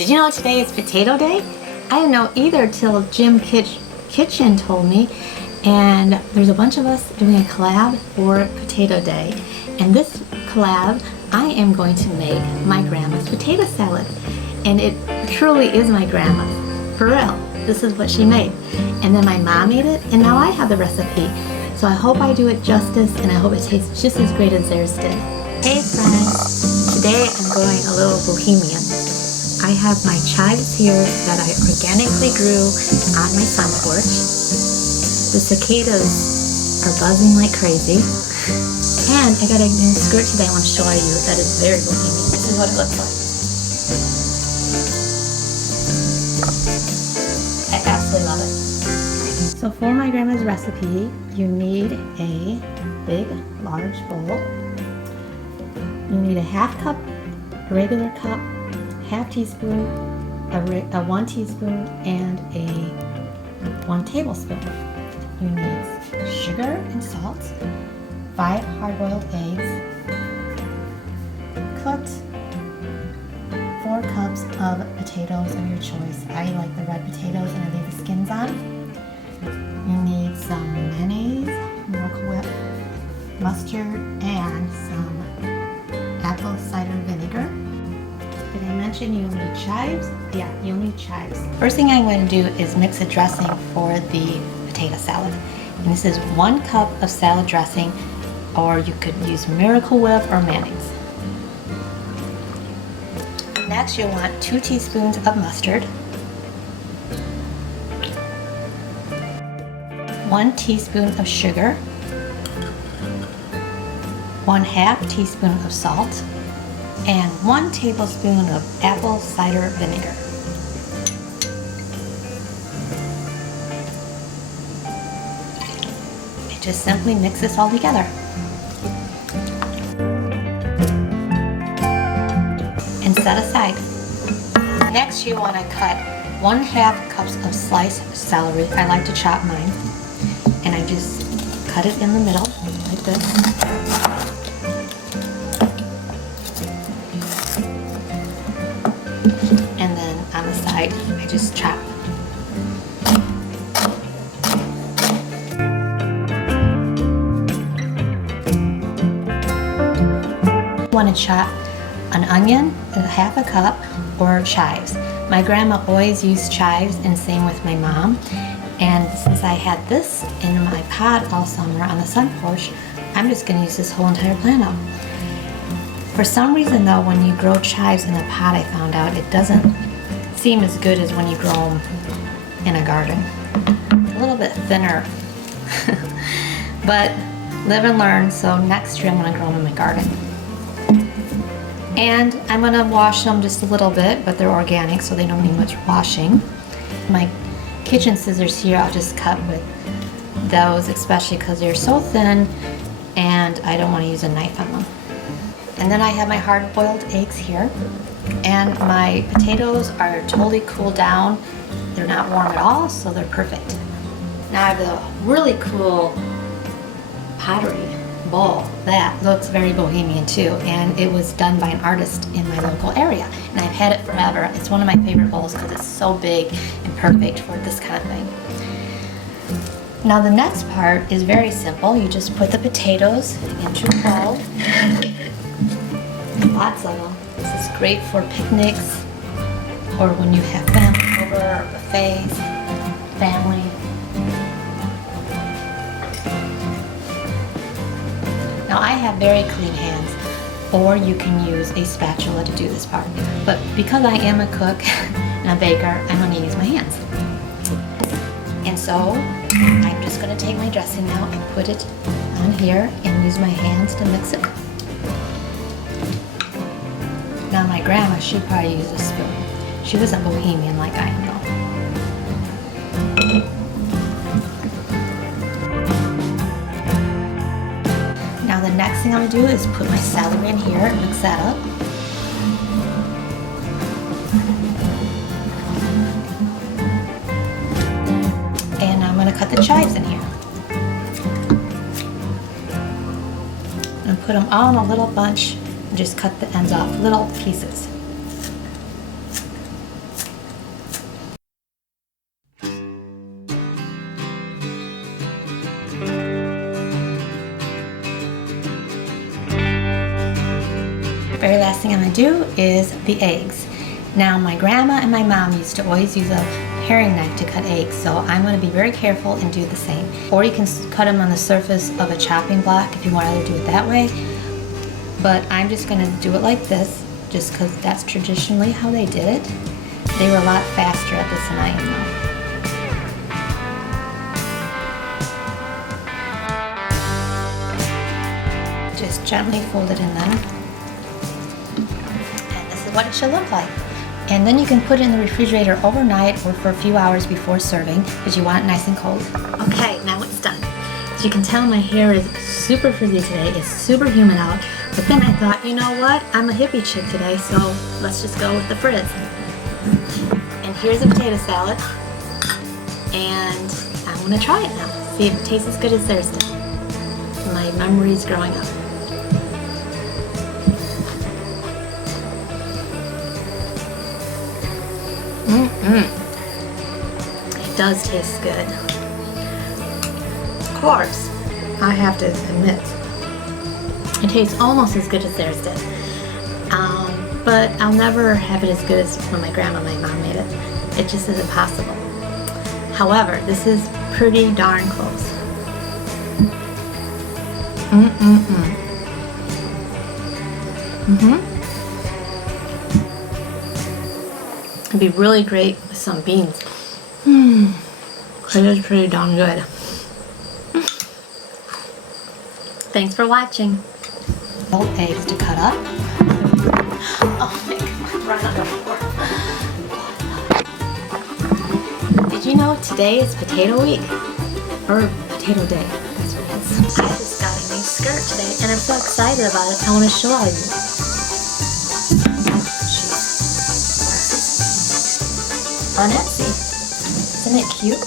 Did you know today is Potato Day? I didn't know either till Jim Kitchen told me. And there's a bunch of us doing a collab for Potato Day. And this collab, I am going to make my grandma's potato salad. And it truly is my grandma's. For real. This is what she made. And then my mom made it, and now I have the recipe. So I hope I do it justice, and I hope it tastes just as great as theirs did. Hey friends! Today I'm going a little bohemian. I have my chives here that I organically grew on my front porch. The cicadas are buzzing like crazy. And I got a new skirt today I want to show you that is very bohemian. This is what it looks like. I absolutely love it. So for my grandma's recipe, you need a big, large bowl. You need a half cup, a regular cup, half teaspoon, a 1 teaspoon, and a 1 tablespoon. You need sugar and salt, 5 hard-boiled eggs, cooked 4 cups of potatoes of your choice. I like the red potatoes and I leave the skins on. You need some mayonnaise, Miracle Whip, mustard, and some apple cider vinegar. Did I mention you'll need chives? Yeah, you'll need chives. First thing I'm going to do is mix a dressing for the potato salad. And this is 1 cup of salad dressing, or you could use Miracle Whip or mayonnaise. Next, you'll want 2 teaspoons of mustard, 1 teaspoon of sugar, 1/2 teaspoon of salt, and 1 tablespoon of apple cider vinegar. And just simply mix this all together. And set aside. Next, you want to cut 1/2 cups of sliced celery. I like to chop mine. And I just cut it in the middle, like this. And then on the side, I just chop. You want to chop an onion, 1/2 cup, or chives. My grandma always used chives, and same with my mom. And since I had this in my pot all summer on the sun porch, I'm just going to use this whole entire plant up. For some reason though, when you grow chives in a pot, I found out it doesn't seem as good as when you grow them in a garden. It's a little bit thinner. But live and learn, so next year I'm going to grow them in my garden. And I'm going to wash them just a little bit, but they're organic, so they don't need much washing. My kitchen scissors here, I'll just cut with those, especially because they're so thin and I don't want to use a knife on them. And then I have my hard-boiled eggs here, and my potatoes are totally cooled down. They're not warm at all, so they're perfect. Now I have a really cool pottery bowl that looks very bohemian too, and it was done by an artist in my local area, and I've had it forever. It's one of my favorite bowls because it's so big and perfect for this kind of thing. Now the next part is very simple. You just put the potatoes into a bowl. Lots of them. This is great for picnics or when you have family over, or buffets, family. Now I have very clean hands, or you can use a spatula to do this part. But because I am a cook and a baker, I'm going to use my hands. And so I'm just going to take my dressing now and put it on here and use my hands to mix it. Now my grandma, she'd probably use a spoon. She wasn't bohemian like I am though. Now the next thing I'm going to do is put my celery in here and mix that up. And I'm going to cut the chives in here. And put them all in a little bunch and just cut the ends off, little pieces. very last thing I'm going to do is the eggs. Now my grandma and my mom used to always use a herring knife to cut eggs, so I'm going to be very careful and do the same. Or you can cut them on the surface of a chopping block if you want to do it that way. But I'm just going to do it like this, just because that's traditionally how they did it. They were a lot faster at this than I am now. Just gently fold it in there. And this is what it should look like. And then you can put it in the refrigerator overnight or for a few hours before serving because you want it nice and cold. Okay, now it's done. As you can tell, my hair is super frizzy today. It's super humid out. But then I thought, you know what? I'm a hippie chick today, so let's just go with the frizz. And here's a potato salad. And I'm going to try it now. See if it tastes as good as theirs did. My memories growing up. It does taste good. Of course, I have to admit, it tastes almost as good as theirs did. But I'll never have it as good as when my grandma and my mom made it. It just isn't possible. However, this is pretty darn close. It'd be really great with some beans. It is pretty darn good. Thanks for watching. Old eggs to cut up. Oh my God, right on the floor. Did you know today is potato week? Or potato day, that's what it is. I just got a new skirt today and I'm so excited about it. I want to show you. On Etsy. Isn't it cute?